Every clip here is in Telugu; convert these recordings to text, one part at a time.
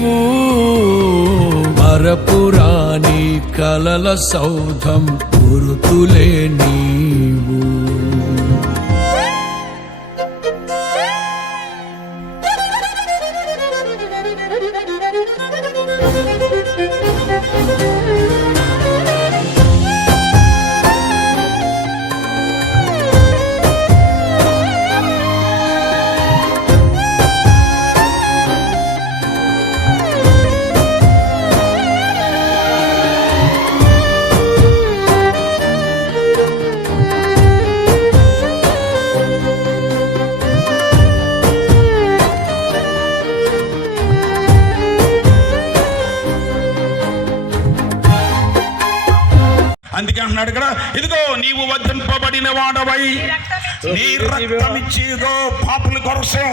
నీవు మరపురాణి కలల సౌధం గురుతులే నీవు. వాడవై. నీ రక్తం ఇచ్చి ఇదిగో పాపుల కోసం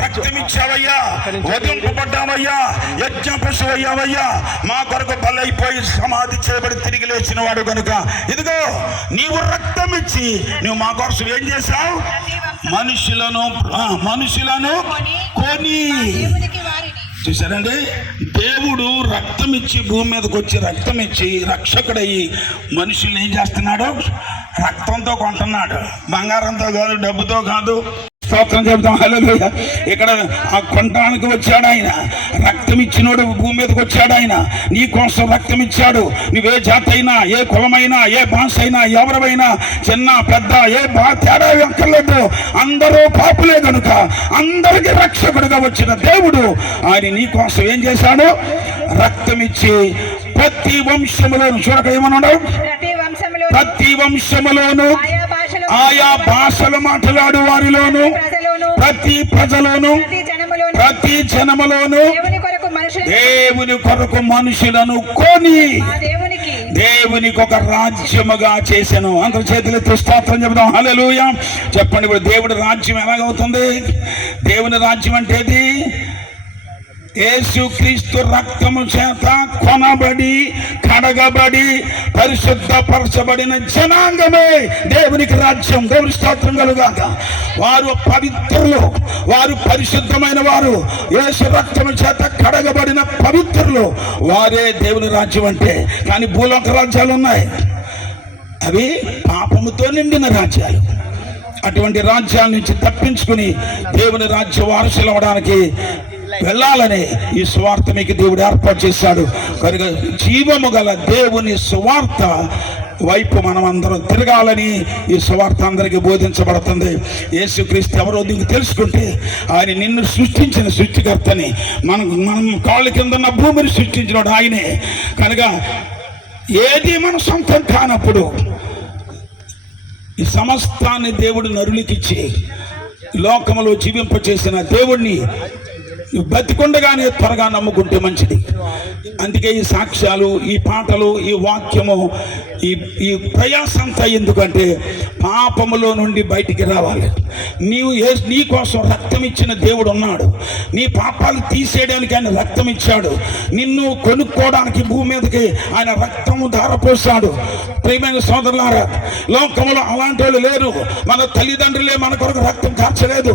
రక్తం ఇచ్చావయ్యా వధింపబడ్డావయ్యా. యజ్ఞ పశువు అయ్యావయ్యా మా కొరకు బలైపోయి సమాధి చేయబడి తిరిగి లేచిన వాడు కనుక ఇదిగో నీవు రక్తం ఇచ్చి నువ్వు మా కోసం ఏం చేశావు? మనుషులను మనుషులను కొని చూసారండి దేవుడు రక్తం ఇచ్చి భూమి మీదకి వచ్చి రక్తం ఇచ్చి రక్షకుడయ్యి మనుషుల్ని ఏం చేస్తున్నాడు? రక్తంతో కొంటున్నాడు. బంగారంతో కాదు డబ్బుతో కాదు. స్తోత్రం చెబుతాం హలో ఇక్కడ ఆ కొంటానికి వచ్చాడు ఆయన. రక్తం ఇచ్చినోడు భూమి మీదకి వచ్చాడు ఆయన. నీ కోసం రక్తం ఇచ్చాడు. నువ్వే జాతి అయినా ఏ కులమైనా ఏ భాష అయినా ఎవరమైనా చిన్న పెద్ద ఏ బా తేడా ఎక్కర్లేదు అందరూ పాపులే కనుక అందరికి రక్షకుడుగా వచ్చిన దేవుడు ఆయన నీ కోసం ఏం చేశాడు? రక్తం ఇచ్చి ప్రతి వంశంలో చూడక ఏమన్నాడు ప్రతి వంశములో ప్రతి వంశములోను ఆయా భాషలో మాట్లాడు వారిలోను ప్రతి ప్రజలోను ప్రతి జనములోను దేవుని కొరకు మనుషులను కొని దేవునికి ఒక రాజ్యముగా చేశాను. అందరి చేతులెత్తి స్తోత్రం చెబుదాం. హల్లెలూయ. చెప్పండి ఇప్పుడు దేవుడి రాజ్యం ఎలాగవుతుంది? దేవుని రాజ్యం అంటే ఏది? యేసుక్రీస్తు రక్తము చేత కొనబడి కడగబడి పరిశుద్ధపరచబడిన జనాంగమే దేవునికి రాజ్యం దేవుని స్తోత్రం కలుగాక. వారు పవిత్రులు వారు పరిశుద్ధమైన వారు. యేసు రక్తము చేత కడగబడిన పవిత్రులు. వారే దేవుని రాజ్యం అంటే. కానీ భూలోక రాజ్యాలు ఉన్నాయి. అవి పాపముతో నిండిన రాజ్యాలు. అటువంటి రాజ్యాల నుంచి తప్పించుకుని దేవుని రాజ్య వారసులు అవడానికి వెళ్ళాలని ఈ స్వార్థ మీకు దేవుడు ఏర్పాటు చేశాడు. కనుక జీవము గల దేవుని సువార్త వైపు మనం అందరం తిరగాలని ఈ సువార్త అందరికీ బోధించబడుతుంది. యేసుక్రీస్తు ఎవరో నీకు తెలుసుకుంటే ఆయన నిన్ను సృష్టించిన సృష్టికర్తని మనం మనం కాళ్ళ కిందన్న భూమిని సృష్టించినాడు ఆయనే. కనుక ఏది మన సొంతం కానప్పుడు ఈ సమస్తాన్ని దేవుడు నరులికిచ్చి లోకములో జీవింపచేసిన దేవుణ్ణి బతికుండగానే త్వరగా నమ్ముకుంటే మంచిది. అందుకే ఈ సాక్ష్యాలు ఈ పాటలు ఈ వాక్యము ఈ ఈ ప్రయాసంతా ఎందుకంటే పాపములో నుండి బయటికి రావాలి. నీవు ఏ నీ కోసం రక్తం ఇచ్చిన దేవుడు ఉన్నాడు. నీ పాపాలు తీసేయడానికి ఆయన రక్తం ఇచ్చాడు. నిన్ను కొనుక్కోవడానికి భూమి మీదకి ఆయన రక్తము ధారపోసాడు ప్రియమైన సోదరులారా లోకంలో అలాంటి వాళ్ళు లేరు. మన తల్లిదండ్రులే మన కొరకు రక్తం కార్చలేదు.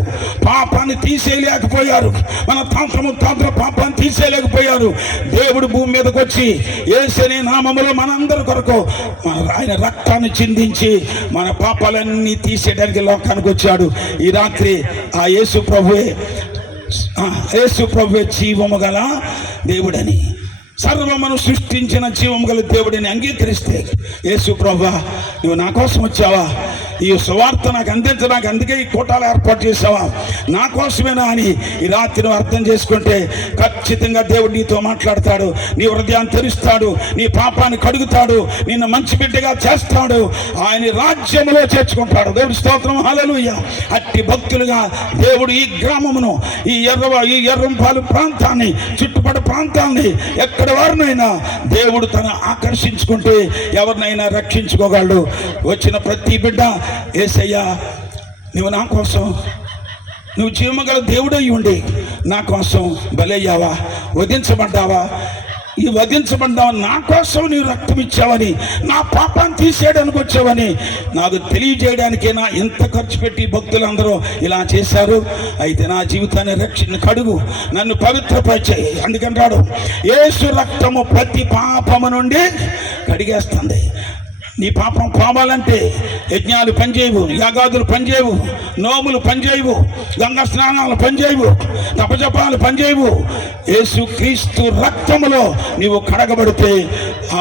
పాపాన్ని తీసేయలేకపోయారు. మన తాంత్రము తాంత్ర పాపాన్ని తీసేయలేకపోయారు. దేవుడు భూమి మీదకి వచ్చి ఏసని నామములో మనందరి కొరకు మన ఆయన రక్తాన్ని చిందించి మన పాపాలన్నీ తీసేయడానికి లోకానికి వచ్చాడు. ఈ రాత్రి ఆ యేసు ప్రభువే ఆ, యేసు ప్రభువే జీవము గల దేవుడని సర్వమును సృష్టించిన జీవం గల దేవుడిని అంగీకరిస్తే యేసు ప్రభా నువ్వు నా కోసం వచ్చావా? ఈ సువార్త నాకు అందించడానికి అందుకే ఈ కూటాలు ఏర్పాటు చేసావా నా కోసమేనా అని ఈ రాత్రి నువ్వు అర్థం చేసుకుంటే ఖచ్చితంగా దేవుడు నీతో మాట్లాడతాడు. నీ హృదయాన్ని తెరుస్తాడు. నీ పాపాన్ని కడుగుతాడు. నిన్ను మంచి బిడ్డగా చేస్తాడు. ఆయన రాజ్యములో చేర్చుకుంటాడు. దేవుడి స్తోత్రం. హల్లెలూయా. అట్టి భక్తులుగా దేవుడు ఈ గ్రామమును ఈ ఎర్ర ఈ ఎర్రంపాలు ప్రాంతాన్ని చుట్టుపక్కల ప్రాంతాన్ని ఎక్కడ వారినైనా దేవుడు తన ఆకర్షించుకుంటే ఎవరినైనా రక్షించుకోగలడు. వచ్చిన ప్రతి బిడ్డ ఏసయ్యా నువ్వు నా కోసం నువ్వు జీవమగల దేవుడై ఉండి నా కోసం బలయ్యావా? వధించబడ్డావా? ఈ వధించబడ్డావు. నా కోసం నీవు రక్తం ఇచ్చావని నా పాపాన్ని తీసేయడానికి వచ్చావని నాకు తెలియజేయడానికే నా ఇంత ఖర్చు పెట్టి భక్తులందరూ ఇలా చేశారు. అయితే నా జీవితాన్ని రక్షణ కడుగు నన్ను పవిత్రపరిచాయి అందుకంటాడు ఏసు రక్తము ప్రతి పాపము నుండి కడిగేస్తుంది. నీ పాపం పోవాలంటే యజ్ఞాలు పనిచేయవు యాగాదులు పనిచేయవు నోములు పనిచేయవు గంగా స్నానాలు పనిచేయవు తపజపాలు పనిచేయవు. యేసు క్రీస్తు రక్తములో నీవు కడగబడితే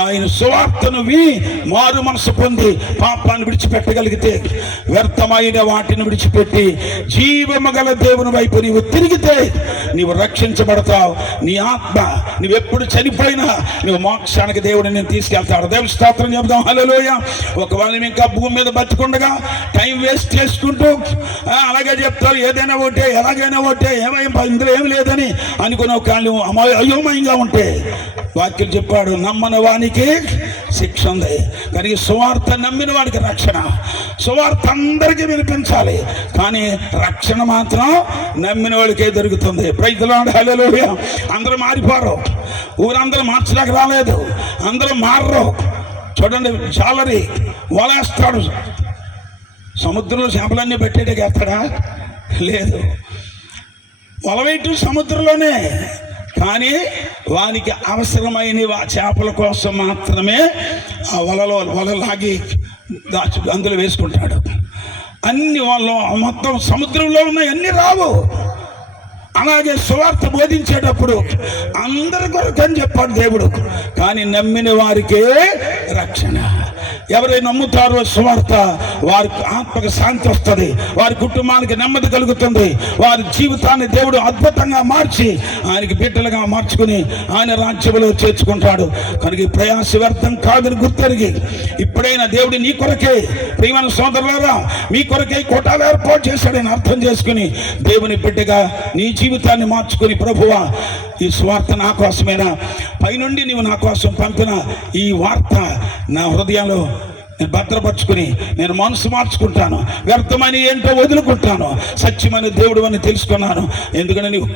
ఆయన సువార్తను వి మారు మనసు పొంది పాపాన్ని విడిచిపెట్టగలిగితే వ్యర్థమైన వాటిని విడిచిపెట్టి జీవము గల దేవుని వైపు నీవు తిరిగితే నీవు రక్షించబడతావు. నీ ఆత్మ నువ్వెప్పుడు చనిపోయినా నువ్వు మోక్షానికి దేవుడిని నేను తీసుకెళ్తాడు. దేవుని స్తోత్రం చెప్దాం హలోయ ఒకవేళ ఇంకా భూమి మీద బతుకుండగా టైం వేస్ట్ చేసుకుంటూ అలాగే చెప్తారు ఏదైనా ఒకటే ఎలాగైనా ఒకటే ఏమై ఇందులో ఏం లేదని అనుకున్న కానీ అయోమయంగా ఉంటే వాక్యం చెప్పాడు నమ్మని వానికి శిక్ష ఉంది. కానీ సువార్త నమ్మిన వాడికి రక్షణ. సువార్త అందరికీ వినిపించాలి. కానీ రక్షణ మాత్రం నమ్మిన వాడికే దొరుకుతుంది. ప్రైతులు హలోయ అందరూ మారిపోరు. ఊరందరూ మార్చడానికి రాలేదు. అందరూ మారరు. చూడండి జాలరి వలేస్తాడు. సముద్రంలో చేపలన్నీ పెట్టేటికి వేస్తాడా లేదు. వలవేయటం సముద్రంలోనే. కానీ వానికి అవసరమైన ఆ చేపల కోసం మాత్రమే ఆ వలలో వల లాగి దాచు అందులో వేసుకుంటాడు. అన్ని వాళ్ళు మొత్తం సముద్రంలో ఉన్నాయి అన్నీ రావు. అలాగే సువార్త బోధించేటప్పుడు అందరి కొరకు అని చెప్పాడు దేవుడు. కానీ నమ్మిన వారికే రక్షణ. ఎవరైనా నమ్ముతారో సువార్త వారికి ఆత్మకు శాంతి వస్తుంది. వారి కుటుంబానికి నెమ్మది కలుగుతుంది. వారి జీవితాన్ని దేవుడు అద్భుతంగా మార్చి ఆయనకి బిడ్డలుగా మార్చుకుని ఆయన రాజ్యంలో చేర్చుకుంటాడు. కనుక ప్రయాస వ్యర్థం కాదని గుర్తెరిగి ఇప్పుడైనా దేవుడు నీ కొరకే ప్రియమైన సోదరులారా మీ కొరకే కోటాలు ఏర్పాటు చేశాడని అర్థం చేసుకుని దేవుని బిడ్డగా నీ జీవితాన్ని మార్చుకుని ప్రభువా ఈ స్వార్థ నా కోసమేనా? పైనుండి నీవు నా కోసం పంపిన ఈ వార్త నా హృదయంలో నేను భద్రపరుచుకుని నేను మనసు మార్చుకుంటాను వ్యర్థమని ఏంటో వదులుకుంటాను. సత్యమైన దేవుడు అని తెలుసుకున్నాను. ఎందుకంటే నీవు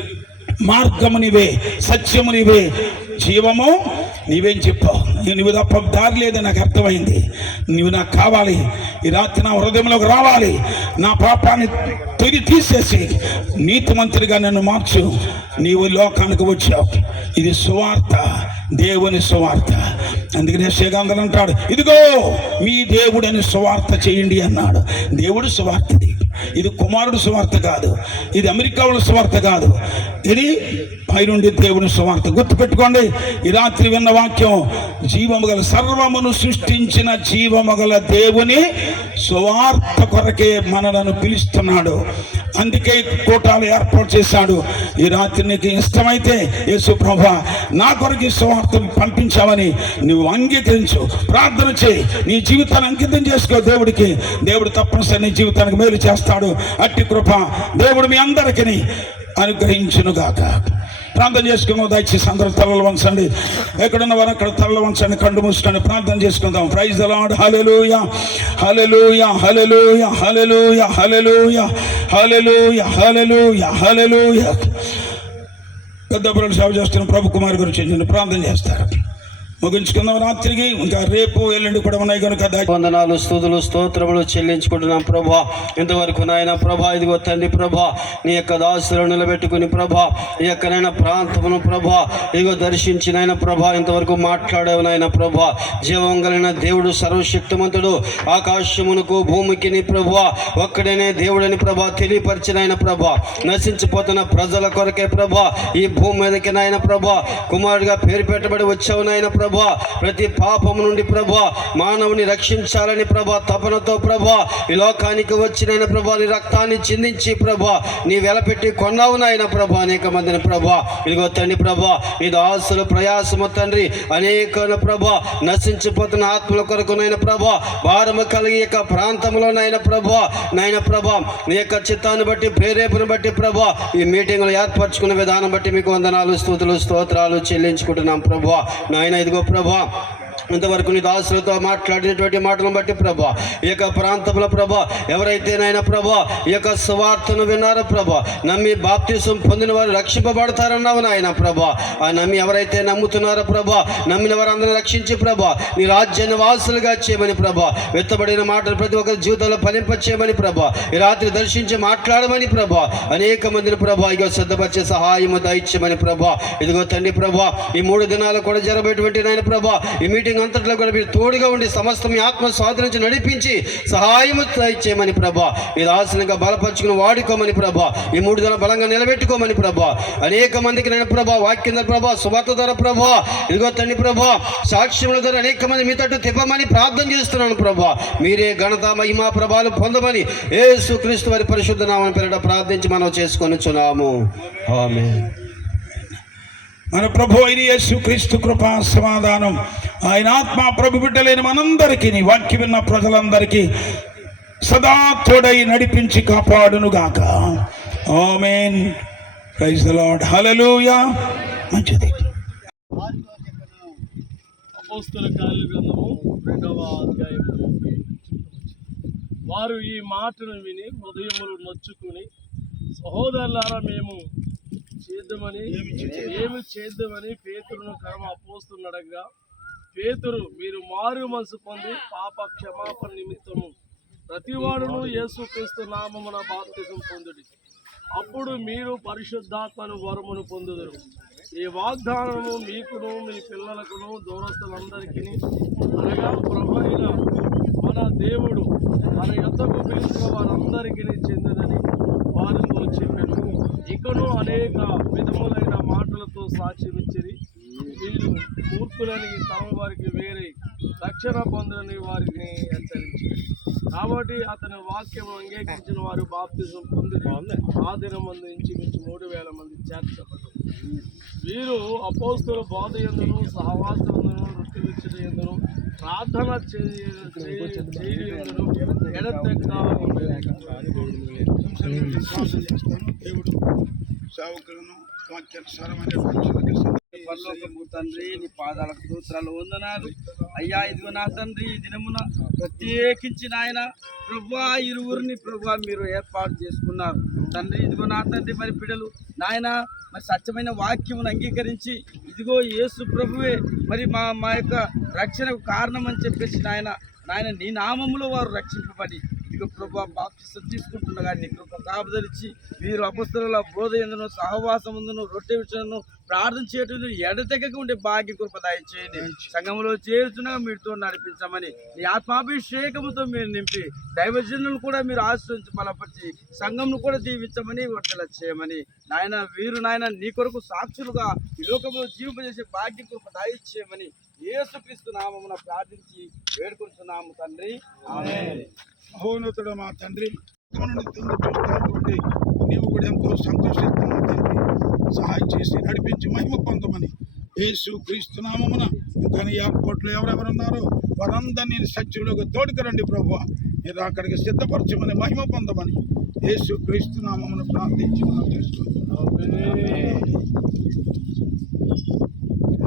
మార్గము నీవే సత్యము నీవే జీవము నీవేం చెప్పావు. నువ్వు తప్ప దారి లేదని నాకు అర్థమైంది. నువ్వు నాకు కావాలి. ఈ రాత్రి నా హృదయంలోకి రావాలి. నా పాపాన్ని తొలి తీసేసి నీతిమంతుడిగా నన్ను మార్చు. నీవు లోకానికి వచ్చావు. ఇది సువార్త. దేవుని సువార్త. అందుకనే శ్రీకాంతలు అంటాడు ఇదిగో మీ దేవుడని సువార్త చేయండి అన్నాడు. దేవుడు సువార్తది ఇది కుమారుడు సువార్త కాదు. ఇది అమెరికా వాళ్ళ సువార్త కాదు. ఇది పైనుండి దేవుని సువార్త. గుర్తుపెట్టుకోండి ఈ రాత్రి విన్న వాక్యం జీవము గల సర్వమును సృష్టించిన జీవము గల దేవుని సువార్త కొరకే మనలను పిలుస్తున్నాడు. అందుకే కూటాలు ఏర్పాటు చేశాడు. ఈ రాత్రి నీకు ఇష్టమైతే యేసు ప్రభా నా కొరకు సువార్త పంపించావని నువ్వు అంగీకరించు. ప్రార్థన చేయి. నీ జీవితాన్ని అంకితం చేసుకో దేవుడికి. దేవుడు తప్పనిసరి నీ జీవితానికి మేలు చేస్తాడు. అట్టి కృప దేవుడు మీ అందరికీ అనుగ్రహించునుగాక. ప్రార్థన చేసుకుందాం దయచేసి అందరూ తలలు వంచండి. ఎక్కడున్న వారు అక్కడ తలలు వంచండి కండు మూసుకొని ప్రార్థన చేసుకుందాం. Praise the Lord hallelujah hallelujah hallelujah hallelujah hallelujah hallelujah hallelujah hallelujah పెద్ద బ్రలు సేవ చేస్తున్న ప్రభు కుమార్ గురించి ప్రార్థన చేస్తారు ముగించుకుందాం రాత్రికి. ఇంకా రేపు ఎల్లుండి కూడా ఉన్నాయి కనుక వందనాలు స్థుతులు స్తోత్రములు చెల్లించుకుంటున్నాం ప్రభా. ఇంతవరకు నాయన ప్రభా ఇదిగో తండ్రి ప్రభా నీ యొక్క దాసులను నిలబెట్టుకుని ప్రభా ఈ యొక్క నాయన ప్రాంతమును ప్రభా ఇదిగో దర్శించినయన ప్రభా ఇంతవరకు మాట్లాడేవు నాయన ప్రభా. జీవం కలిగిన దేవుడు సర్వశక్తిమంతుడు ఆకాశమునకు భూమికి నీ ప్రభా ఒక్కడనే దేవుడని ప్రభా తెలియపరిచిన ఆయన ప్రభా నశించిపోతున్న ప్రజల కొరకే ప్రభా ఈ భూమి మీదకి నాయన ప్రభా కుమారుడిగా పేరు పెట్టబడి వచ్చావు నాయన ప్రభా. ప్రతి పాపము నుండి ప్రభా మానవుని రక్షించాలని ప్రభా తపనతో ప్రభా ఈ లోకానికి వచ్చిన ప్రభా నీ రక్తాన్ని చిందించి ప్రభా నీ వెలపెట్టి కొన్నావు నాయన ప్రభా అనేక మందిని ప్రభా. ఇదిగో తండ్రి ప్రభా నీ దాసులు ప్రయాసము తండ్రి అనేక ప్రభా నశించిపోతున్న ఆత్మల కొరకు నాయన ప్రభా భారము కలిగి యొక్క ప్రాంతంలో నాయన ప్రభా నాయన ప్రభా నీ యొక్క చిత్తాన్ని బట్టి ప్రేరేపణ బట్టి ప్రభా ఈ మీటింగ్లు ఏర్పరచుకున్న విధానం బట్టి మీకు వందనాలు స్థూతులు స్తోత్రాలు చెల్లించుకుంటున్నాం ప్రభా. నాయన ఇదిగో ligou para. ఇంతవరకు నీ దాసులతో మాట్లాడినటువంటి మాటలను బట్టి ప్రభా ఈ యొక్క ప్రాంతంలో ప్రభా ఎవరైతే నాయన ప్రభా ఈ యొక్క సువార్తను విన్నారో ప్రభా నమ్మి బాప్తిసం పొందిన వారు రక్షింపబడతారన్నావు నాయన ప్రభా. ఆ నమ్మి ఎవరైతే నమ్ముతున్నారో ప్రభా నమ్మిన వారందరినీ రక్షించి ప్రభా నీ రాజ్యాన్ని వాసులుగా చేయమని ప్రభా వెత్తబడిన మాటలు ప్రతి ఒక్కరి జీవితంలో ఫలింపచేయమని ప్రభా ఈ రాత్రి దర్శించి మాట్లాడమని ప్రభా అనేక మందిని ప్రభా ఇగో సిద్ధపరిచే సహాయము దయచేయమని ప్రభా. ఇదిగో తండ్రి ప్రభా ఈ మూడు దినాలు కూడా జరబేటువంటి నాయన ప్రభా ఈ మీటింగ్ అంతట్లో కూడా మీరు తోడుగా ఉండి సమస్త మీ ఆత్మ స్వాధీనించి నడిపించి సహాయము ఇచ్చేయమని ప్రభా. మీరు ఆశనంగా బలపరుచుకుని వాడుకోమని ప్రభా. ఈ మూడు ధర బలంగా నిలబెట్టుకోమని ప్రభా. అనేక మందికి నేను ప్రభా వాక్యం ప్రభా సువార్త ద్వారా ప్రభా ఇదిగో తండ్రి ప్రభా సాక్ష్యముల ద్వారా అనేక మంది మీ తట్టు తిప్పమని ప్రార్థన చేస్తున్నాను ప్రభా. మీరే ఘనత మహిమా ప్రభాలు పొందమని ఏసు క్రీస్తు వారి పరిశుద్ధ నామని పేరిట ప్రార్థించి మనం చేసుకొని చున్నాము ఆమె మన ప్రభు అయిన యశు క్రీస్తు కృపా సమాధానం. ఆయన ఆత్మ ప్రభు బిడ్డలైన మనందరికీ నీ వాక్యం విన్న ప్రజలందరికీ సదా తోడై నడిపించి కాపాడునుగాక. ఆమేన్. ప్రైజ్ లాడ్ హలలుయా మంచిది. అపోస్తుల కార్య గ్రంథము రెండవ అధ్యాయము. వారు ఈ మాటను విని హృదయములు నొచ్చుకుని సహోదరులారా మేము చేద్దామని ఏమి చేద్దామని పేతురును కర్మ అపోస్తున్నాడగా పేతురు మీరు మారు మనసు పొంది పాప క్షమాపణ నిమిత్తము. ప్రతివాడును యేసుక్రీస్తు నామమున బాప్తిజం పొందుడి. అప్పుడు మీరు పరిశుద్ధాత్మను వరమును పొందుదురు. ఈ వాగ్దానము మీకును మీ పిల్లలకును దూరస్తులందరికీ అనగా ప్రభు అయిన మన దేవుడు మన యొద్దకు పిలిచిన వారందరికీ చెందినని వారితో చెప్పాను ఇకను అనేక విధములైన మాటలతో సాక్ష్యమిచ్చిరి వీళ్ళు మూర్ఖులని తమ వారికి వేరే రక్షణ పొందని వారిని హెచ్చరించారు. కాబట్టి అతని వాక్యం అంగీకరించిన వారు బాప్తిజం పొంది ఆ దినమందు ఇంచుమించు మూడు వేల మంది చేర్చబడ్డారు. వీరు అపోస్తుల బోధ ఎందును సహవాసమును వృత్తి విచ్చట ఎందును ప్రార్థన దేవుడు సేవకులను వాక్యానుసారమైన పరలోకము తండ్రి నీ పాదాలకు సూత్రాలు వందనాలు అయ్యా ఇదిగో నా తండ్రి ఈ దినమున ప్రత్యేకించి నాయన ప్రభా ఇరువురిని ప్రభా మీరు ఏర్పాటు చేసుకున్నారు తండ్రి ఇదిగో నా తండ్రి మరి పిడలు నాయన మరి సత్యమైన వాక్యమును అంగీకరించి ఇదిగో యేసు ప్రభువే మరి మా మా యొక్క రక్షణకు కారణం అని చెప్పేసి నాయన నాయన నీ నామములో వారు రక్షింపబడి ఇదిగో ప్రభు బాప్తిసం తీసుకుంటుండగా నీ కృప కాపుదలిచి మీరు అపస్తుల బోధ ఎందును సహవాసం ఉందను రొట్టె విషయంలో ప్రార్థన చేయటం ఎడతెగక ఉండే భాగ్య కృప దయచేయండి. సంఘంలో చేరుతున్నా మీరుతో నడిపించమని నీ ఆత్మాభిషేకముతో మీరు నింపి దైవజనులు కూడా మీరు ఆశ్రయించి బలపరిచి సంఘంను కూడా దీవించమని వర్తల చేయమని. నాయన వీరు నాయన నీ కొరకు సాక్షులుగా ఈ లోకంలో జీవింపజేసే భాగ్య కృప దయచేయమని యేసుక్రీస్తు నామమున ప్రార్థించి వేడుకుంటున్నాము తండ్రి. మహోన్నతుడు మా తండ్రి నీవు కూడా ఎంతో సంతోషిస్తున్నావు తండ్రి. సహాయం చేసి నడిపించి మహిమ పొందమని యేసు క్రీస్తు నామమున ఇంకా నీ ఏర్పాట్లు ఎవరెవరు ఉన్నారో వారందరినీ సత్యులకు తోడుకరండి ప్రభు మీరు అక్కడికి సిద్ధపరచమని మహిమ పొందమని యేసు క్రీస్తు నామమున ప్రార్థించి మనం చేసుకుంటున్నాం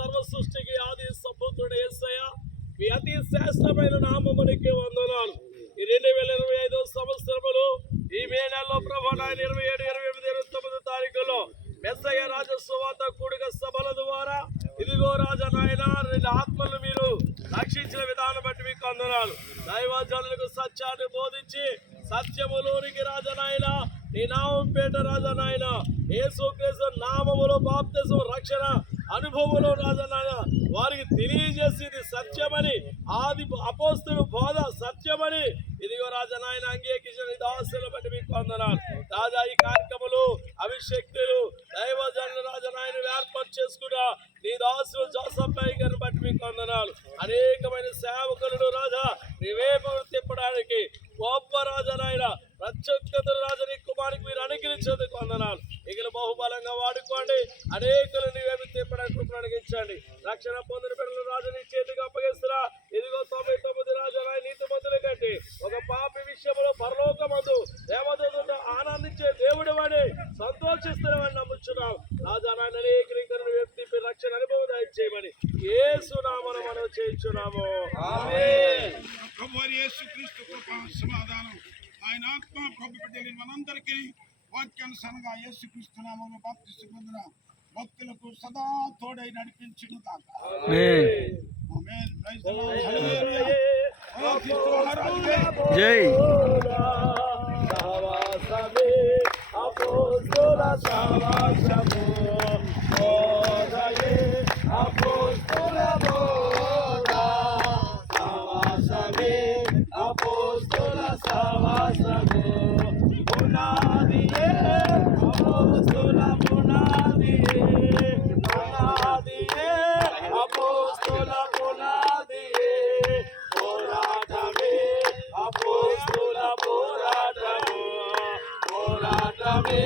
సర్వ సృష్టికి ఆది సంబుద్ధుడు ఏసయ్య. మీ అతి శ్రేష్టమైన నామమునికి వందనాలు. ఈ రెండు వేల ఇరవై ఐదు సంవత్సరములు ఈ మే నెలలో ప్రభా నాయన ఇరవై ఏడు ఇరవై ఎనిమిది ఇరవై తొమ్మిది తారీఖులో మెస్సయ్య రాజస్వాత కూడిక సభల ద్వారా ఇదిగో రాజా నాయన రెండు ఆత్మలు మీరు రక్షించిన విధానం బట్టి మీకు అందనాలు దైవజనులకు సత్యాన్ని బోధించి సత్యములోనికి రాజనాయన నీ నామం పేట రాజనాయన యేసుక్రీస్తు నామములో బాప్తిజం రక్షణ అనుభవంలో రాజనాయన వారికి తెలియజేసి ఇది సత్యమని ఆది అపోస్తులు బోధ సత్యమని. ఇదిగో రాజనాయన అంగీకరించిన దాసులు బట్టి మీకు వందనాలు. రాజా ఈ కార్యక్రమాలు అభిషక్తులు దైవజనులు రాజనాయన ఏర్పాటు చేసుకున్న నీ దాసులు జోసఫ్ గారిని బట్టి మీకు వందనాలు. అనేకమైన చూడండి రక్షణ పొందిన బిడ్డలు రాజుని చేతికి అప్పగిస్తున్నా. ఇదిగో తొంభై తొమ్మిది రాజనాయ నీతి మందులు కంటే ఒక పాపి విషయంలో పరలోక మందు దేవదూత ఆనందించే దేవుడు వాడి. సంతోషిస్తున్నామని నమ్ముచున్నాం. రాజా నాయన అనేకీకరణ వ్యక్తి రక్షణ అనుభవం దయచేయమని ఏ సునామను మనం చేయించున్నాము. సమాధానం. ఆయన ఆత్మ ప్రభు బిడ్డలు మనందరికీ వాక్యానుసారంగా యేసుక్రీస్తు నామంలో బాప్తిస్తు పొందిన. భక్తులకు సదా తోడై నడిపించును కాక. జై సహవాసమే అపోస్తుల సహవాసము బోధయే అపోస్తుల బోధ సహవాసమే అపోస్తుల సహవాసము పునాదియే అపోస్తుల పునాదియే పునాదియే అపోస్తుల పునాదియే పోరాటమే అపోస్తుల పోరాటము పోరాటమే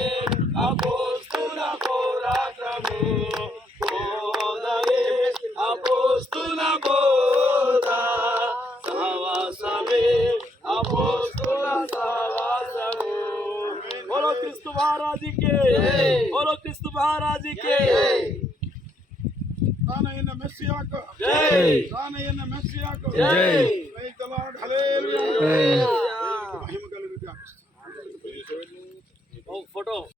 అపోస్తుల పోరాటము బోధయే అపోస్తుల బోధ సహవాసమే అపోస్తుల సహవాసము బోలో క్రీస్తు మహారాజుకే బోలో క్రీస్తు మహారాజుకే